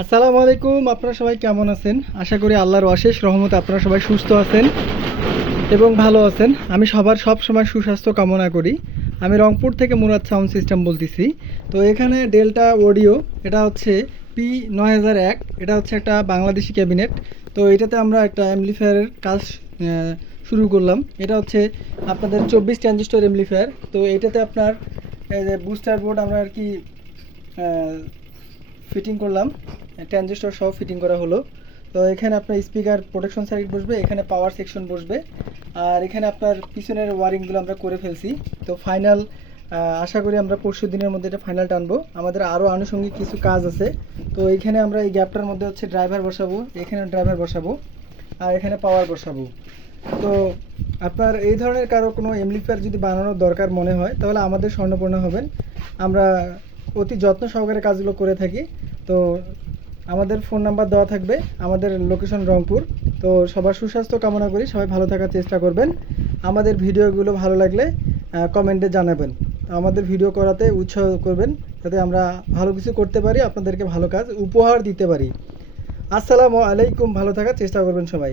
আসসালামু আলাইকুম। আপনারা সবাই কেমন আছেন? আশা করি আল্লাহর অশেষ রহমতে আপনারা সবাই সুস্থ আছেন এবং ভালো আছেন। আমি সবার সব সময় সুস্বাস্থ্য কামনা করি। আমি রংপুর থেকে মুরাদ সাউন্ড সিস্টেম বলতেছি। তো এখানে ডেল্টা অডিও, এটা হচ্ছে P9001, এটা হচ্ছে একটা বাংলাদেশি ক্যাবিনেট। তো এটাতে আমরা একটা অ্যাম্পলিফায়ারের কাজ শুরু করলাম। এটা হচ্ছে আপনাদের 24 ট্রানজিস্টর অ্যাম্পলিফায়ার। তো এটাতে আপনার এই যে বুস্টার বোর্ড আমরা আর কি ফিটিং করলাম, ট্রানজিস্টর সহ ফিটিং করা হলো। তো এখানে আপনার স্পিকার প্রোটেকশন সার্কিট বসবে, এখানে পাওয়ার সেকশন বসবে, আর এখানে আপনার পিছনের ওয়ারিংগুলো আমরা করে ফেলছি। তো ফাইনাল আশা করি আমরা পরশু দিনের মধ্যে এটা ফাইনাল টানবো। আমাদের আরও আনুষঙ্গিক কিছু কাজ আছে। তো এইখানে আমরা এই গ্যাপটার মধ্যে হচ্ছে ড্রাইভার বসাবো, এখানে ড্রাইভার বসাবো, আর এখানে পাওয়ার বসাবো। তো আপনার এই ধরনের কারো কোনো এমপ্লিফায়ার যদি বানানোর দরকার মনে হয় তাহলে আমাদের স্বর্ণপূর্ণ হবেন। আমরা অতি যত্ন সহকারে কাজগুলো করে থাকি। তো আমাদের ফোন নাম্বার দেওয়া থাকবে, আমাদের লোকেশন রংপুর। তো সবার সুস্বাস্থ্য কামনা করি, সবাই ভালো থাকার চেষ্টা করবেন। আমাদের ভিডিওগুলো ভালো লাগলে কমেন্টে জানাবেন। আমাদের ভিডিও করাতে উৎসাহ করবেন যাতে আমরা ভালো কিছু করতে পারি, আপনাদেরকে ভালো কাজ উপহার দিতে পারি। আসসালামু আলাইকুম। ভালো থাকার চেষ্টা করবেন সবাই।